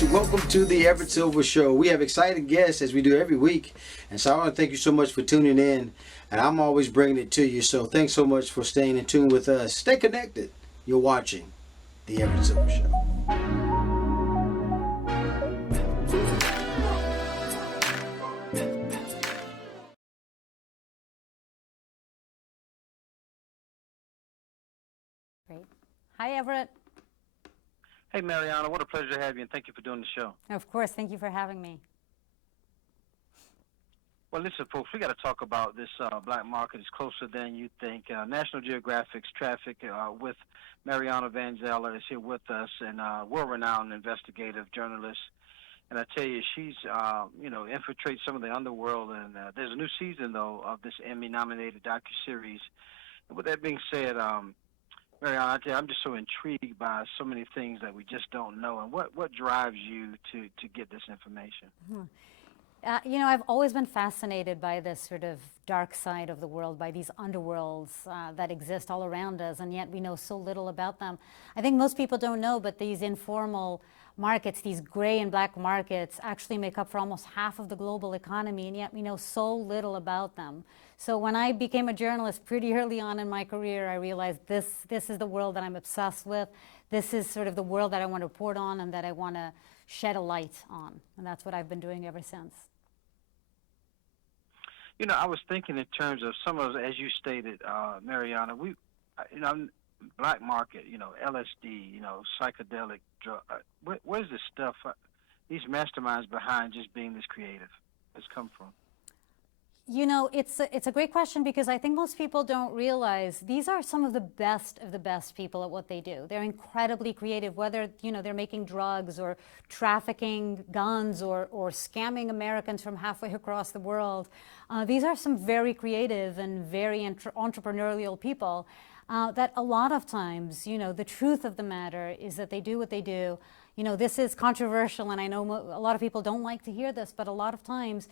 guys, welcome to the Everett Silver Show. We have exciting guests as we do every week, and so I want to thank you so much for tuning in, and I'm always bringing it to you, so thanks so much for staying in tune with us. Stay connected. You're watching the Everett Silver Show. Great. Hi, Everett. Hey, Marianna, what a pleasure to have you, and thank you for doing the show. Of course, thank you for having me. Well, listen, folks, we got to talk about this black market. It's closer than you think. National Geographic's Traffic with Marianna Van Zeller is here with us, and world-renowned investigative journalist. And I tell you, she's, infiltrates some of the underworld, and there's a new season, though, of this Emmy-nominated docuseries. And with that being said, Marianna, I tell you, I'm just so intrigued by so many things that we just don't know. And what drives you to get this information? I've always been fascinated by this sort of dark side of the world, by these underworlds that exist all around us, and yet we know so little about them. I think most people don't know, but these informal markets, these gray and black markets, actually make up for almost half of the global economy, and yet we know so little about them. So when I became a journalist pretty early on in my career, I realized this is the world that I'm obsessed with. This is sort of the world that I want to report on and that I want to shed a light on. And that's what I've been doing ever since. I was thinking in terms of some of, as you stated, Marianna, black market, LSD, psychedelic drug. Where's this stuff, these masterminds behind just being this creative, has come from? It's a great question, because I think most people don't realize these are some of the best people at what they do. They're incredibly creative, whether they're making drugs or trafficking guns or scamming Americans from halfway across the world. These are some very creative and very entrepreneurial people that a lot of times, the truth of the matter is that they do what they do. This is controversial, and I know a lot of people don't like to hear this, but a lot of times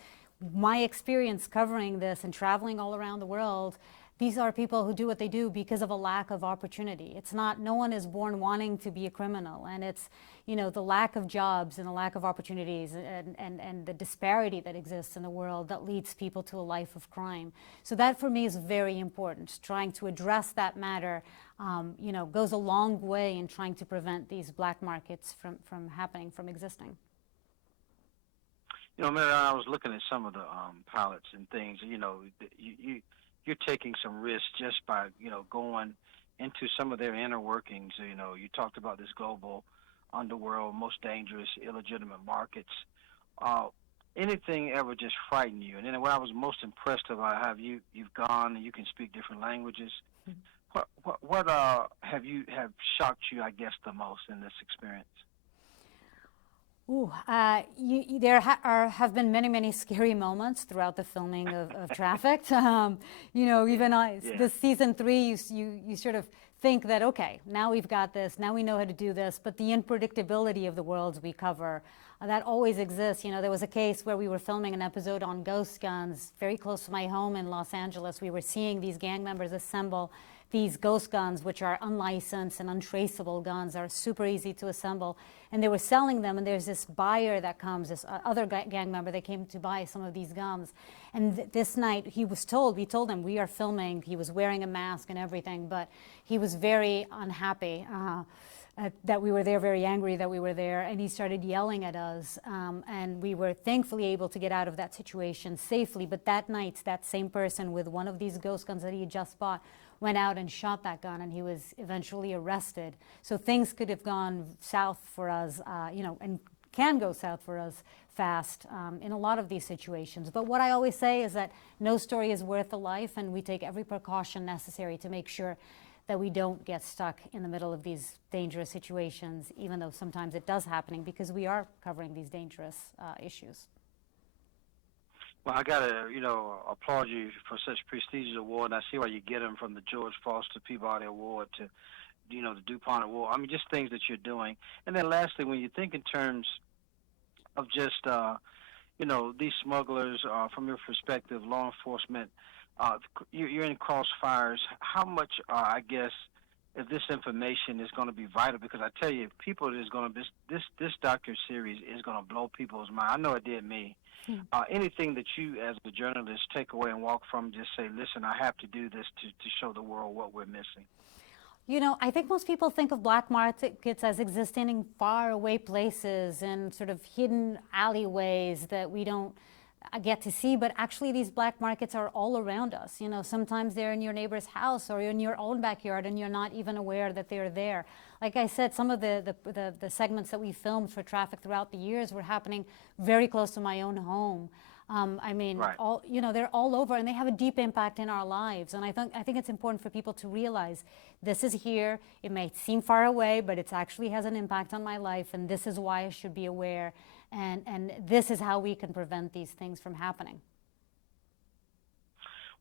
my experience covering this and traveling all around the world, these are people who do what they do because of a lack of opportunity. It's not, no one is born wanting to be a criminal, and it's, the lack of jobs and the lack of opportunities and the disparity that exists in the world that leads people to a life of crime. So that for me is very important. Trying to address that matter, goes a long way in trying to prevent these black markets from happening, from existing. Marianna, I was looking at some of the pilots and things. You're taking some risks just by going into some of their inner workings. You talked about this global underworld, most dangerous, illegitimate markets. Anything ever just frighten you? And then what I was most impressed about, how you've gone and you can speak different languages. What have shocked you, I guess, the most in this experience? There have been many scary moments throughout the filming of Trafficked. Even this season 3, you sort of think that, okay, now we've got this, now we know how to do this, but the unpredictability of the worlds we cover, that always exists. There was a case where we were filming an episode on ghost guns very close to my home in Los Angeles. We were seeing these gang members assemble these ghost guns, which are unlicensed and untraceable guns, are super easy to assemble. And they were selling them, and there's this buyer that comes, this other gang member that came to buy some of these guns. And this night, we told him we are filming. He was wearing a mask and everything, but he was very unhappy that we were there, very angry that we were there, and he started yelling at us. And we were thankfully able to get out of that situation safely. But that night, that same person with one of these ghost guns that he had just bought went out and shot that gun, and he was eventually arrested. So things could have gone south for us, and can go south for us fast in a lot of these situations. But what I always say is that no story is worth a life, and we take every precaution necessary to make sure that we don't get stuck in the middle of these dangerous situations, even though sometimes it does happening, because we are covering these dangerous issues. Well, I got to, applaud you for such a prestigious award, and I see why you get them, from the George Foster Peabody Award to, the DuPont Award. I mean, just things that you're doing. And then lastly, when you think in terms of just, these smugglers, from your perspective, law enforcement, you're in crossfires. How much, if this information is going to be vital, because I tell you, people is going to this docu-series is going to blow people's mind. I know it did me. Anything that you, as a journalist, take away and walk from, just say, listen, I have to do this to show the world what we're missing. You know, I think most people think of black markets as existing in faraway places and sort of hidden alleyways that we don't get to see, but actually these black markets are all around us. You know, sometimes they're in your neighbor's house or in your own backyard and you're not even aware that they're there. Like I said, some of the segments that we filmed for Traffic throughout the years were happening very close to my own home. I mean, right. They're all over and they have a deep impact in our lives. And I think it's important for people to realize this is here. It may seem far away, but it actually has an impact on my life. And this is why I should be aware. And this is how we can prevent these things from happening.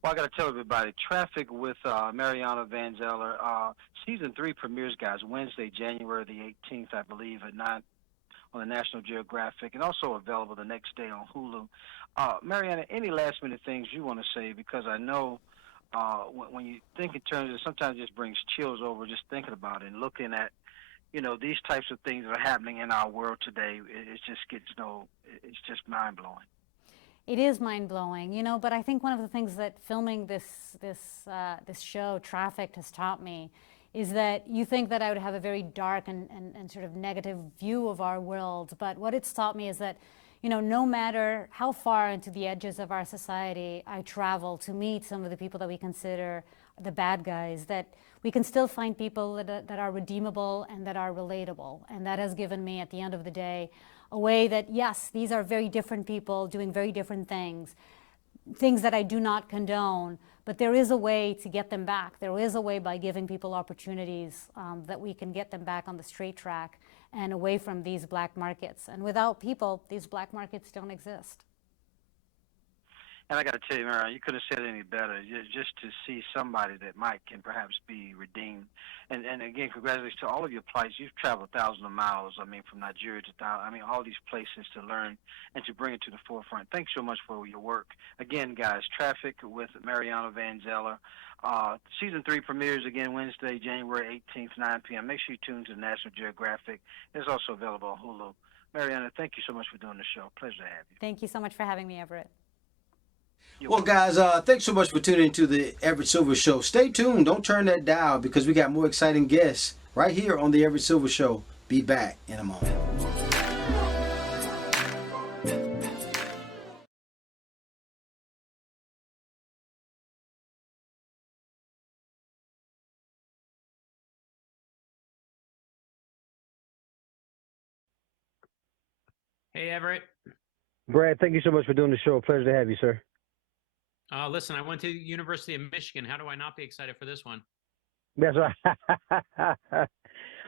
Well, I got to tell everybody, Traffic with Marianna Van Zeller, season 3 premieres, guys, Wednesday, January the 18th, I believe, at 9 on the National Geographic, and also available the next day on Hulu. Marianna, any last-minute things you want to say? Because I know when you think in terms of, sometimes it just brings chills over just thinking about it and looking at, these types of things that are happening in our world today. It just gets, it's just mind-blowing. It is mind-blowing, but I think one of the things that filming this show, Trafficked, has taught me is that you think that I would have a very dark and sort of negative view of our world. But what it's taught me is that, no matter how far into the edges of our society I travel to meet some of the people that we consider the bad guys, that we can still find people that are redeemable and that are relatable. And that has given me, at the end of the day, a way that, yes, these are very different people doing very different things that I do not condone, but there is a way to get them back. There is a way, by giving people opportunities, that we can get them back on the straight track and away from these black markets. And without people, these black markets don't exist. And I got to tell you, Marianna, you could have said it any better. Just to see somebody that can perhaps be redeemed. And again, congratulations to all of your plights. You've traveled thousands of miles, from Nigeria to all these places to learn and to bring it to the forefront. Thanks so much for your work. Again, guys, Traffic with Marianna Van Zeller. Season 3 premieres again Wednesday, January 18th, 9 p.m. Make sure you tune to National Geographic. It's also available on Hulu. Marianna, thank you so much for doing the show. Pleasure to have you. Thank you so much for having me, Everett. Well, guys, thanks so much for tuning into the Everett Silver Show. Stay tuned. Don't turn that dial because we got more exciting guests right here on the Everett Silver Show. Be back in a moment. Hey, Everett. Brad, thank you so much for doing the show. Pleasure to have you, sir. Listen, I went to the University of Michigan. How do I not be excited for this one? That's right.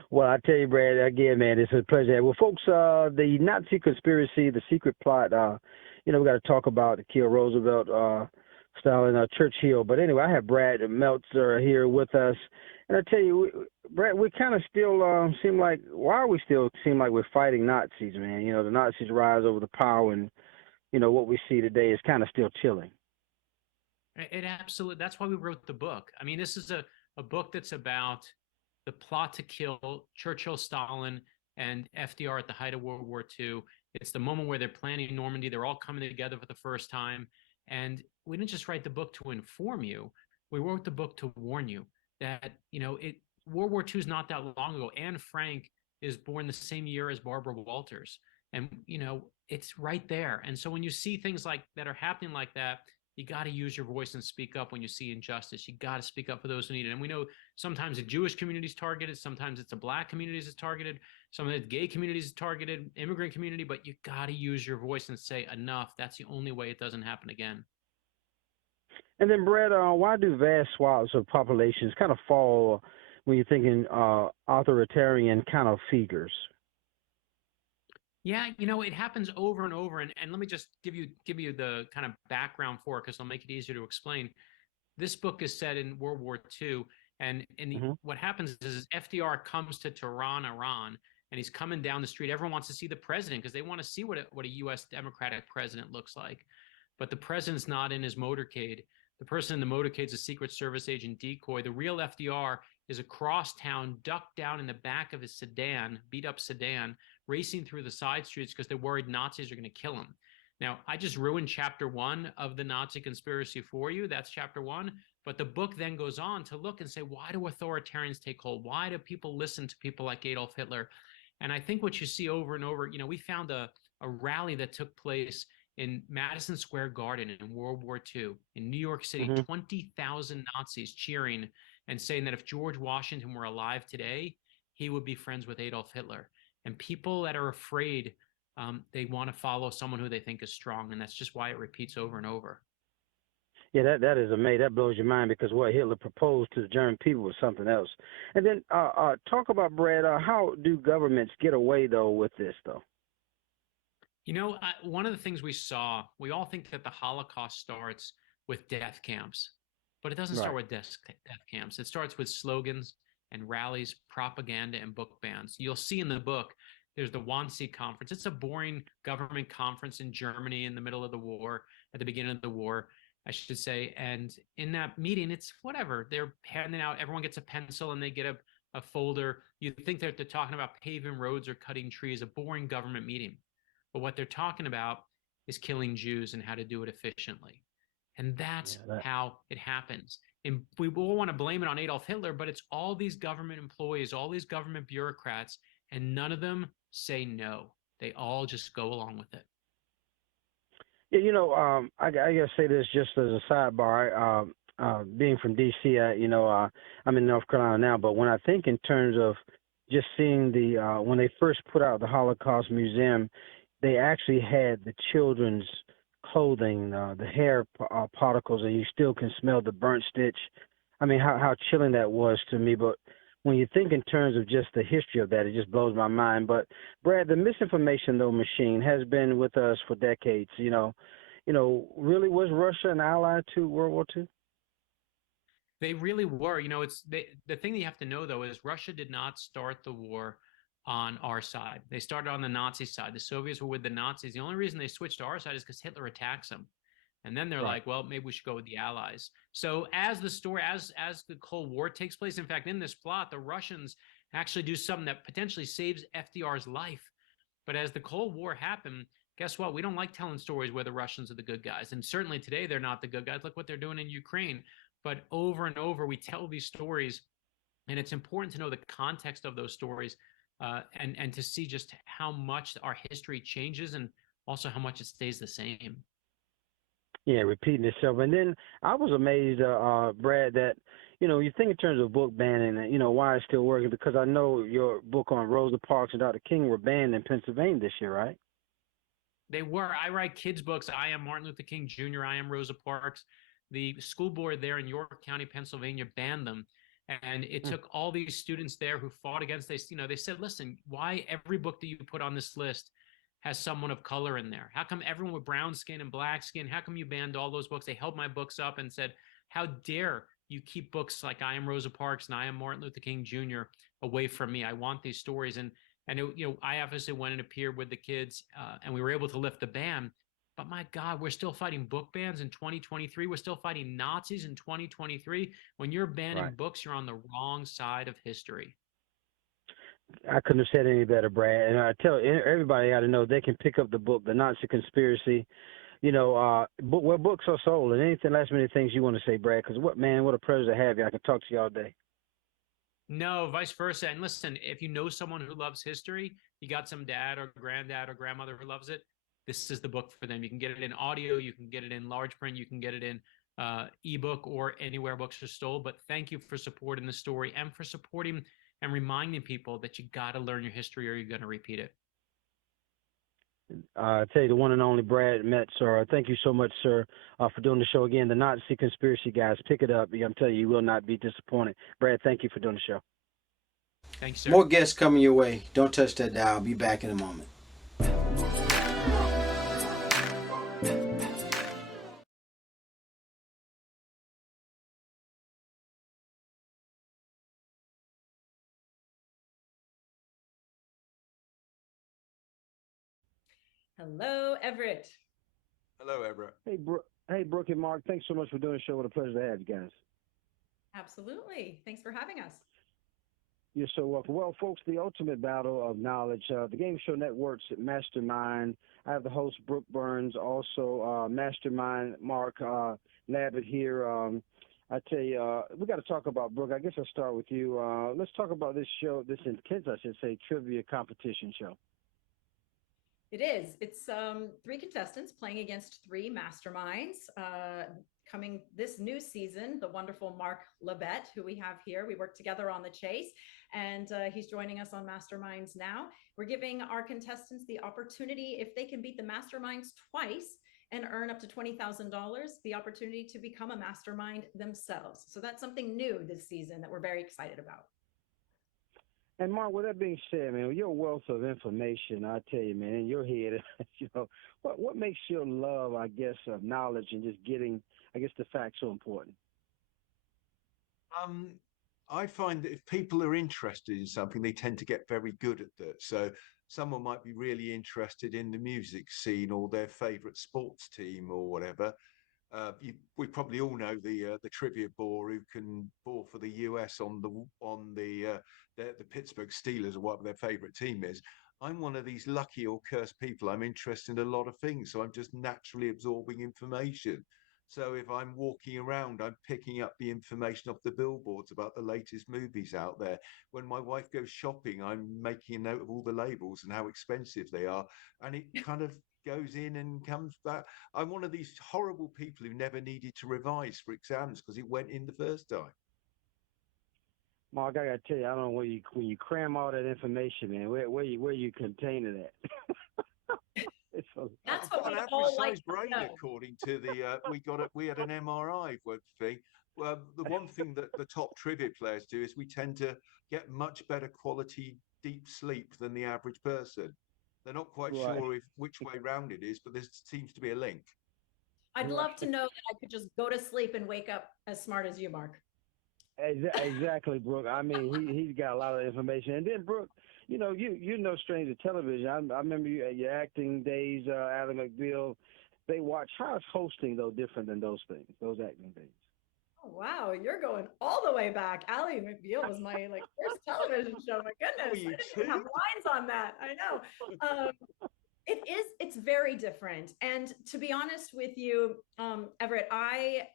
Well, I tell you, Brad, again, man, it's a pleasure. Well, folks, the Nazi conspiracy, the secret plot, we got to talk about the kill Roosevelt, Stalin, Churchill. But anyway, I have Brad and Meltzer here with us. And I tell you, Brad, we kind of still seem like we're fighting Nazis, man? The Nazis rise over the power, and, what we see today is kind of still chilling. It absolutely, that's why we wrote the book. I mean, this is a book that's about the plot to kill Churchill, Stalin, and FDR at the height of World War II. It's the moment where they're planning Normandy. They're all coming together for the first time. And we didn't just write the book to inform you. We wrote the book to warn you that, World War II is not that long ago. Anne Frank is born the same year as Barbara Walters. And, it's right there. And so when you see things like that are happening like that, you got to use your voice and speak up when you see injustice. You got to speak up for those who need it. And we know sometimes the Jewish community is targeted. Sometimes it's the black communities that's targeted. Some of the gay communities is targeted, immigrant community. But you got to use your voice and say enough. That's the only way it doesn't happen again. And then, Brad, why do vast swaths of populations kind of fall when you're thinking authoritarian kind of figures? Yeah, it happens over and over. And let me just give you the kind of background for it, because it'll make it easier to explain. This book is set in World War II. And what happens is FDR comes to Tehran, Iran, and he's coming down the street. Everyone wants to see the president because they want to see what a U.S. Democratic president looks like. But the president's not in his motorcade. The person in the motorcade is a Secret Service agent decoy. The real FDR is across town, ducked down in the back of his sedan, beat up sedan, racing through the side streets because they're worried Nazis are going to kill him. Now, I just ruined chapter 1 of the Nazi conspiracy for you. That's chapter 1. But the book then goes on to look and say, why do authoritarians take hold? Why do people listen to people like Adolf Hitler? And I think what you see over and over, we found a rally that took place in Madison Square Garden in World War II. In New York City, 20,000 Nazis cheering and saying that if George Washington were alive today, he would be friends with Adolf Hitler. And people that are afraid, they want to follow someone who they think is strong. And that's just why it repeats over and over. Yeah, that is amazing. That blows your mind, because what Hitler proposed to the German people was something else. And then talk about, Brad, how do governments get away, though, with this, though? One of the things we all think that the Holocaust starts with death camps, but it doesn't start with death camps. It starts with slogans and rallies, propaganda, and book bans. You'll see in the book, there's the Wannsee Conference. It's a boring government conference in Germany in the middle of the war, at the beginning of the war, I should say. And in that meeting, it's whatever. They're handing out, everyone gets a pencil and they get a folder. You think that they're talking about paving roads or cutting trees, a boring government meeting. But what they're talking about is killing Jews and how to do it efficiently. And that's how it happens. And we all want to blame it on Adolf Hitler, but it's all these government employees, all these government bureaucrats, and none of them say no. They all just go along with it. Yeah, I gotta say this just as a sidebar. Being from D.C., I'm in North Carolina now, but when I think in terms of just seeing when they first put out the Holocaust Museum, they actually had the children's clothing, the hair particles, and you still can smell the burnt stitch. I mean, how chilling that was to me. But when you think in terms of just the history of that, it just blows my mind. But Brad, the misinformation though machine has been with us for decades. Really, was Russia an ally to World War II? They really were. The thing that you have to know though is Russia did not start the war on our side. They started on the Nazi side. The Soviets were with the Nazis. The only reason they switched to our side is because Hitler attacks them. And then they're like, well, maybe we should go with the Allies. So as the Cold War takes place, in fact, in this plot, the Russians actually do something that potentially saves FDR's life. But as the Cold War happened, guess what? We don't like telling stories where the Russians are the good guys. And certainly today, they're not the good guys. Look what they're doing in Ukraine. But over and over, we tell these stories. And it's important to know the context of those stories and to see just how much our history changes and also how much it stays the same. Yeah, repeating itself. And then I was amazed, Brad, that, you think in terms of book banning, why it's still working, because I know your book on Rosa Parks and Dr. King were banned in Pennsylvania this year, right? They were. I write kids' books. I am Martin Luther King Jr. I am Rosa Parks. The school board there in York County, Pennsylvania, banned them. And it took all these students there who fought against this. They said, listen, why every book that you put on this list has someone of color in there? How come everyone with brown skin and black skin? How come you banned all those books? They held my books up and said, how dare you keep books like I Am Rosa Parks and I Am Martin Luther King Jr. away from me? I want these stories. And I obviously went and appeared with the kids and we were able to lift the ban. But my God, we're still fighting book bans in 2023. We're still fighting Nazis in 2023. When you're banning books, you're on the wrong side of history. I couldn't have said any better, Brad. And I tell everybody got to know they can pick up the book, The Nazi Conspiracy. Where books are sold. And anything last minute things you want to say, Brad? Because what a pleasure to have you. I can talk to you all day. No, vice versa. And listen, if you know someone who loves history, you got some dad or granddad or grandmother who loves it, this is the book for them. You can get it in audio, you can get it in large print, you can get it in ebook or anywhere books are sold. But thank you for supporting the story and for supporting and reminding people that you got to learn your history or you're going to repeat it. I tell you, the one and only Brad Meltzer. Thank you so much, sir, for doing the show again. The Nazi Conspiracy, guys, pick it up. I'm telling you, you will not be disappointed. Brad, thank you for doing the show. Thank you, sir. More guests coming your way. Don't touch that dial. I'll be back in a moment. Hello, Everett. Hello, Everett. Hey, Hey, Brooke and Mark, thanks so much for doing the show. What a pleasure to have you guys. Absolutely. Thanks for having us. You're so welcome. Well, folks, the ultimate battle of knowledge, the Game Show Network's Mastermind. I have the host, Brooke Burns, also Mastermind, Mark Labbett here. I tell you, we got to talk about, Brooke. I guess I'll start with you. Let's talk about this show, this intense, I should say, trivia competition show. It is. It's three contestants playing against three masterminds. Coming this new season, the wonderful Mark Labbett, who we have here. We work together on The Chase, and he's joining us on Masterminds now. We're giving our contestants the opportunity, if they can beat the Masterminds twice and earn up to $20,000, the opportunity to become a mastermind themselves. So that's something new this season that we're very excited about. And Mark, with that being said, man, with your wealth of information, I tell you, man, in your head, what makes your love, I guess, of knowledge and just getting, I guess, the facts so important? I find that if people are interested in something, they tend to get very good at that. So someone might be really interested in the music scene or their favorite sports team or whatever. We probably all know the trivia bore who can bore for the US on the Pittsburgh Steelers or whatever their favorite team is. I'm one of these lucky or cursed people. I'm interested in a lot of things, so I'm just naturally absorbing information. So if I'm walking around, I'm picking up the information off the billboards about the latest movies out there. When my wife goes shopping, I'm making a note of all the labels and how expensive they are, and it kind of goes in and comes back. I'm one of these horrible people who never needed to revise for exams because it went in the first time. Mark, I gotta tell you, I don't know where you cram all that information, man. Where you contain it at? That's I've what got we an all average like sized to brain, know. according to the we had an MRI thing. Well, the one thing that the top trivia players do is we tend to get much better quality deep sleep than the average person. They're not quite Right. sure which way round it is, but there seems to be a link. I'd Right. love to know that I could just go to sleep and wake up as smart as you, Mark. Exactly, Brooke. I mean, he's got a lot of information. And then, Brooke, you're no stranger to television. I remember you at your acting days, Adam McBeal. They watch. How is hosting though different than those things, those acting days? Oh, wow, you're going all the way back. Ally McBeal was my first television show. My Oh, goodness, you I didn't even have too? lines on that. I know. It's very different. And to be honest with you, Everett, I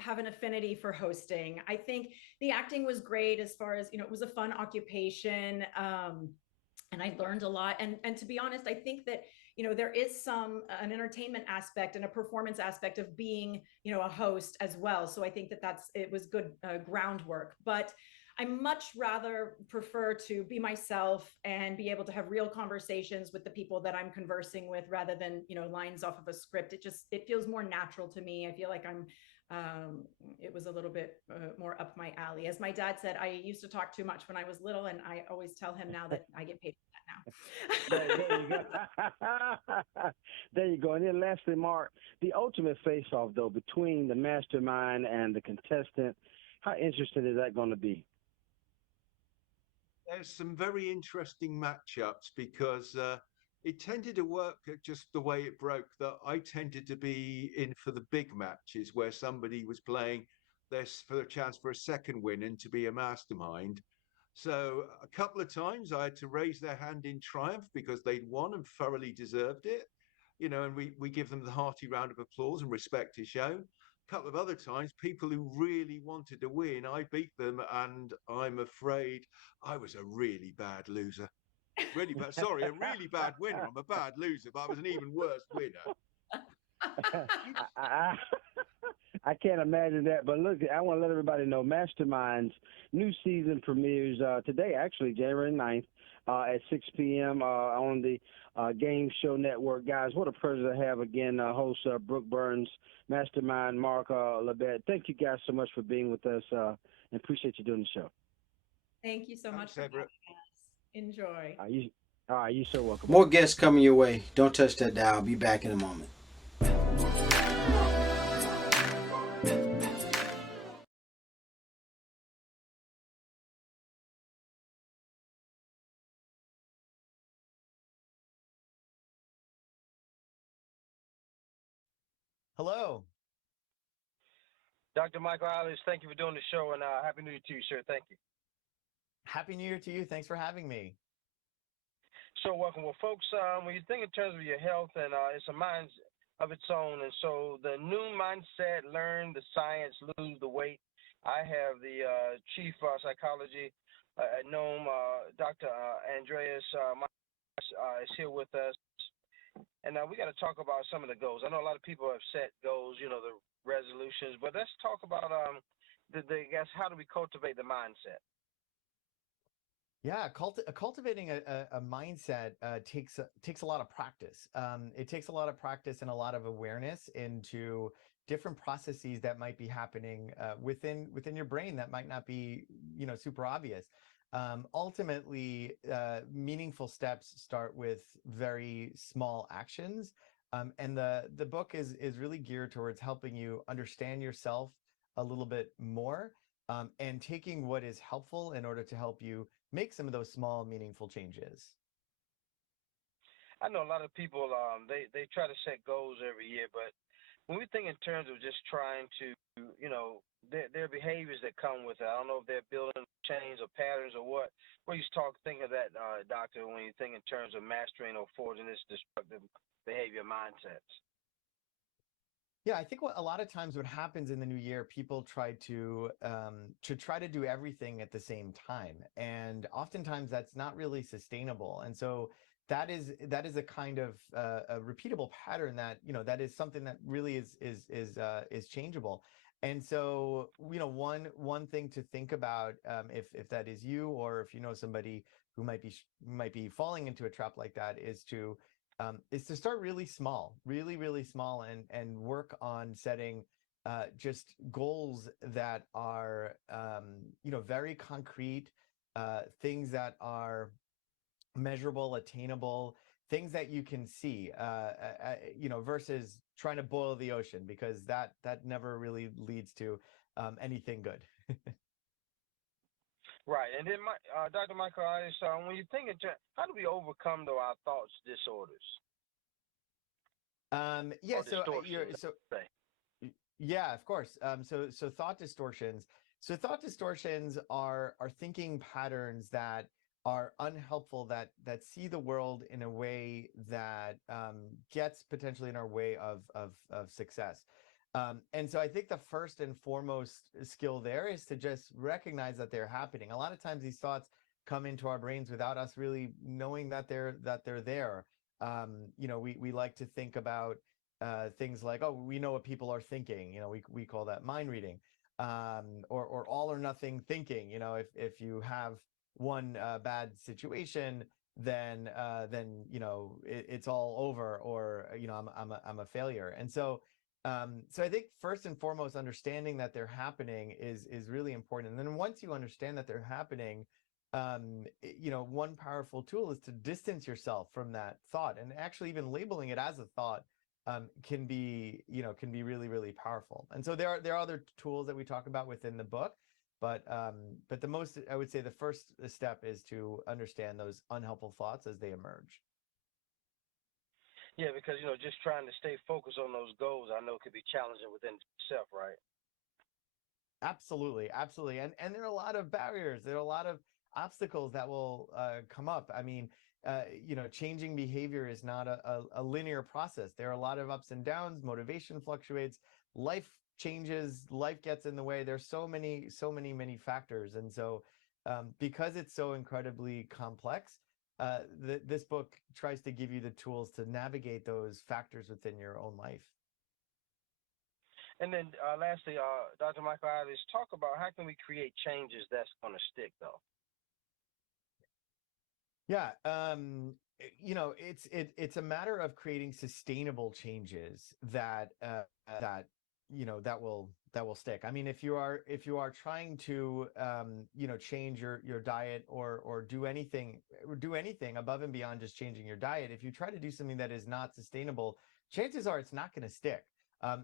have an affinity for hosting. I think the acting was great as far as, it was a fun occupation. And I learned a lot. And to be honest, I think that, there is an entertainment aspect and a performance aspect of being, a host as well. So I think that it was good groundwork, but I much rather prefer to be myself and be able to have real conversations with the people that I'm conversing with rather than, lines off of a script. It feels more natural to me. I feel like it was a little bit more up my alley. As my dad said, I used to talk too much when I was little, and I always tell him now that I get paid for that now. There you go. There you go. And then lastly, Mark, the ultimate face-off though between the mastermind and the contestant. How interesting is that going to be? There's some very interesting matchups because it tended to work just the way it broke, that I tended to be in for the big matches where somebody was playing this for a chance for a second win and to be a mastermind. So a couple of times I had to raise their hand in triumph because they'd won and thoroughly deserved it. And we give them the hearty round of applause and respect is shown. A couple of other times, people who really wanted to win, I beat them, and I'm afraid I was a really bad loser. Really bad. Sorry, a really bad winner. I'm a bad loser, but I was an even worse winner. I, I can't imagine that. But look, I want to let everybody know Mastermind's new season premieres today, actually, January 9th at 6 p.m. On the Game Show Network. Guys, what a pleasure to have again host Brooke Burns, Mastermind Mark Labbett. Thank you guys so much for being with us and appreciate you doing the show. Thank you so much for having us. Enjoy. All right, you're so welcome. More guests coming your way. Don't touch that dial. I'll be back in a moment. Hello, Dr. Michael Alice, thank you for doing the show, and Happy New Year to you, sir. Thank you. Happy New Year to you. Thanks for having me. So welcome. Well, folks, when you think in terms of your health, and it's a mind of its own, and so the new mindset, learn the science, lose the weight. I have the chief psychology at NOM, Dr. Andrea is here with us, and we got to talk about some of the goals. I know a lot of people have set goals, you know, the resolutions, but let's talk about I guess, how do we cultivate the mindset? Yeah, cultivating a mindset takes a lot of practice. It takes a lot of practice and a lot of awareness into different processes that might be happening within your brain that might not be, you know, super obvious. Ultimately, meaningful steps start with very small actions, and the book is really geared towards helping you understand yourself a little bit more, and taking what is helpful in order to help you make some of those small, meaningful changes. I know a lot of people, they try to set goals every year, but when we think in terms of just trying to, you know, there are behaviors that come with it. I don't know if they're building chains or patterns or what. What you think of that, Doctor, when you think in terms of mastering or forging this destructive behavior mindsets? Yeah, I think a lot of times what happens in the new year, people try to do everything at the same time, and oftentimes that's not really sustainable. And so that is a kind of a repeatable pattern that, you know, that is something that really is changeable. And so, you know, one thing to think about, if that is you, or if you know somebody who might be falling into a trap like that, is to start really small, really small, and work on setting just goals that are, you know, very concrete, things that are measurable, attainable, things that you can see, you know, versus trying to boil the ocean, because that never really leads to anything good. Right. And then, Dr. Michael, when you think how do we overcome, though, our thoughts disorders? Yeah, yeah, of course. So thought distortions. So thought distortions are thinking patterns that are unhelpful, that see the world in a way that gets potentially in our way of success. And so I think the first and foremost skill there is to just recognize that they're happening. A lot of times these thoughts come into our brains without us really knowing that they're there. You know, we like to think about things like, oh, we know what people are thinking. You know, we call that mind reading, or all or nothing thinking. You know, if you have one bad situation, then you know it's all over, or you know, I'm a failure. And so I think first and foremost, understanding that they're happening is really important. And then once you understand that they're happening, you know, one powerful tool is to distance yourself from that thought, and actually even labeling it as a thought can be really, really powerful. And so there are other tools that we talk about within the book, but the most, I would say, the first step is to understand those unhelpful thoughts as they emerge. Yeah, because, you know, just trying to stay focused on those goals, I know, could be challenging within itself, right? Absolutely. And there are a lot of barriers. There are a lot of obstacles that will come up. I mean, you know, changing behavior is not a linear process. There are a lot of ups and downs. Motivation fluctuates. Life changes. Life gets in the way. There's so many factors. And so because it's so incredibly complex, this book tries to give you the tools to navigate those factors within your own life. And then lastly, Dr. Michael Alice, talk about how can we create changes that's going to stick, though? Yeah, you know, it's a matter of creating sustainable changes that you know that will stick. I mean, if you are trying to you know, change your diet, or do anything above and beyond just changing your diet, if you try to do something that is not sustainable, chances are it's not going to stick.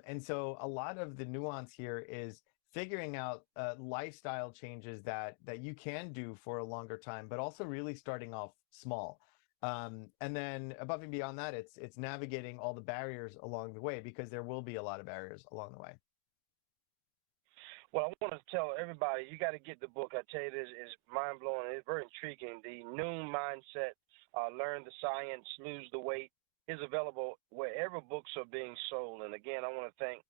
And so a lot of the nuance here is figuring out lifestyle changes that you can do for a longer time, but also really starting off small. And then above and beyond that, it's navigating all the barriers along the way, because there will be a lot of barriers along the way. Well, I want to tell everybody, you got to get the book. I tell you, this is mind-blowing. It's very intriguing. The Noon Mindset, Learn the Science, Lose the Weight, is available wherever books are being sold. And again, I want to thank,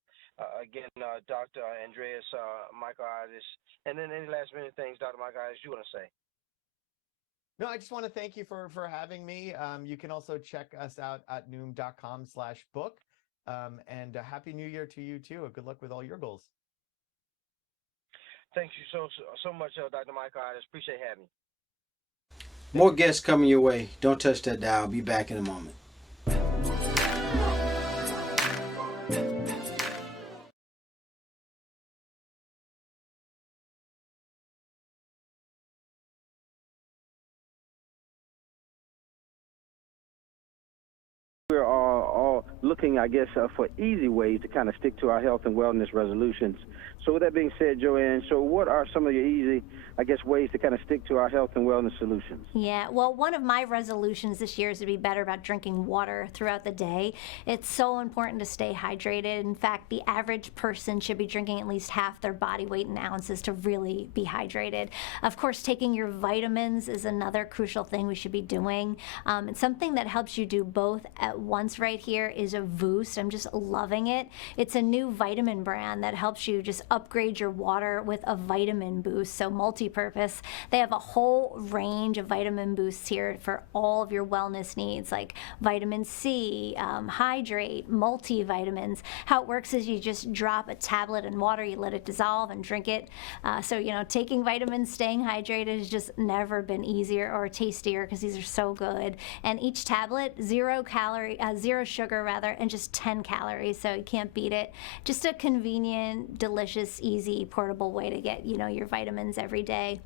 Dr. Andreas Michaelides. And then any last-minute things, Dr. Michaelides, you want to say? No, I just want to thank you for having me. You can also check us out at noom.com/book. And Happy New Year to you, too. Good luck with all your goals. Thank you so much, Dr. Michaelides. Appreciate having me. More guests coming your way. Don't touch that dial. I'll be back in a moment. We're all looking, I guess, for easy ways to kind of stick to our health and wellness resolutions. So with that being said, Joann, so what are some of your easy, I guess, ways to kind of stick to our health and wellness solutions? Yeah, well, one of my resolutions this year is to be better about drinking water throughout the day. It's so important to stay hydrated. In fact, the average person should be drinking at least half their body weight in ounces to really be hydrated. Of course, taking your vitamins is another crucial thing we should be doing. And something that helps you do both at once right here is a Voost. I'm just loving it. It's a new vitamin brand that helps you just upgrade your water with a vitamin boost, so multi-purpose. They have a whole range of vitamin boosts here for all of your wellness needs, like vitamin C, hydrate, multivitamins. How it works is you just drop a tablet in water, you let it dissolve and drink it. So, taking vitamins, staying hydrated has just never been easier or tastier because these are so good. And each tablet, zero sugar rather, and just 10 calories, so you can't beat it. Just a convenient, delicious, easy, portable way to get, your vitamins every day.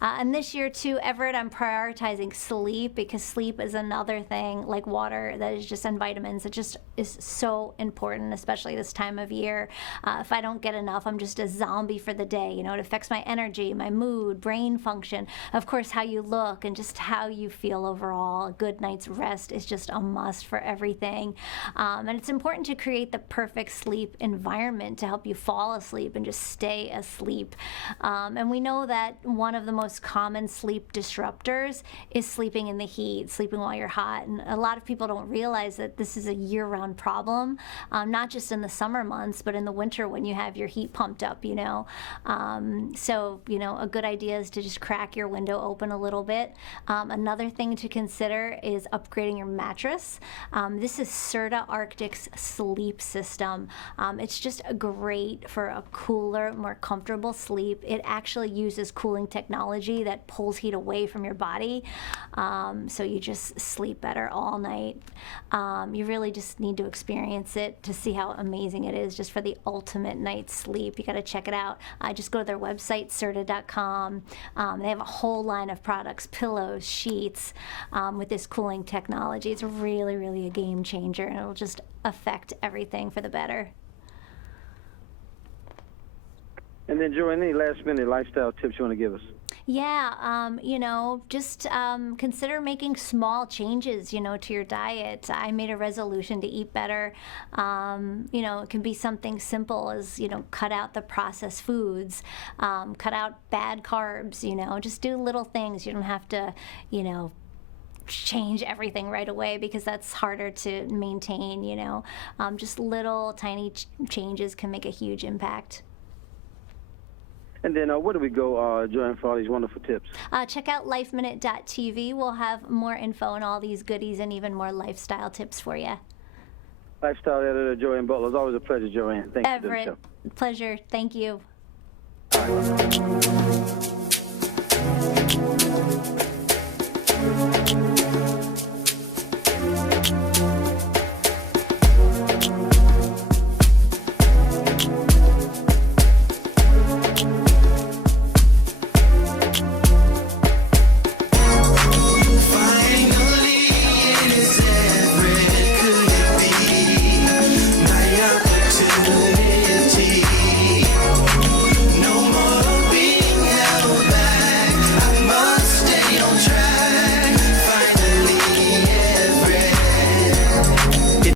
And this year too, Everett, I'm prioritizing sleep because sleep is another thing like water that is just, and vitamins, it just is so important, especially this time of year. If I don't get enough, I'm just a zombie for the day. It affects my energy, my mood, brain function, of course, how you look and just how you feel overall. A good night's rest is just a must for everything. And it's important to create the perfect sleep environment to help you fall asleep and just stay asleep. And we know that one of the most common sleep disruptors is sleeping in the heat, sleeping while you're hot. And a lot of people don't realize that this is a year-round problem, not just in the summer months, but in the winter when you have your heat pumped up, So, a good idea is to just crack your window open a little bit. Another thing to consider is upgrading your mattress. This is Serta Arctic's sleep system. It's just great for a cooler, more comfortable sleep. It actually uses cooling technology that pulls heat away from your body, so you just sleep better all night. You really just need to experience it to see how amazing it is, just for the ultimate night's sleep. You got to check it out. Just go to their website, Serta.com. They have a whole line of products, pillows, sheets, with this cooling technology. It's really, really a game changer, and it'll just affect everything for the better. And then, Joann, any last-minute lifestyle tips you want to give us? Yeah, just consider making small changes, to your diet. I made a resolution to eat better. It can be something simple as, cut out the processed foods, cut out bad carbs, just do little things. You don't have to, change everything right away because that's harder to maintain, just little tiny changes can make a huge impact. And then where do we go, Joann, for all these wonderful tips? Check out lifeminute.tv. We'll have more info on all these goodies and even more lifestyle tips for you. Lifestyle editor Joann Butler. It's always a pleasure, Joann. Thanks Everett, for doing so. Pleasure. Thank you. All right.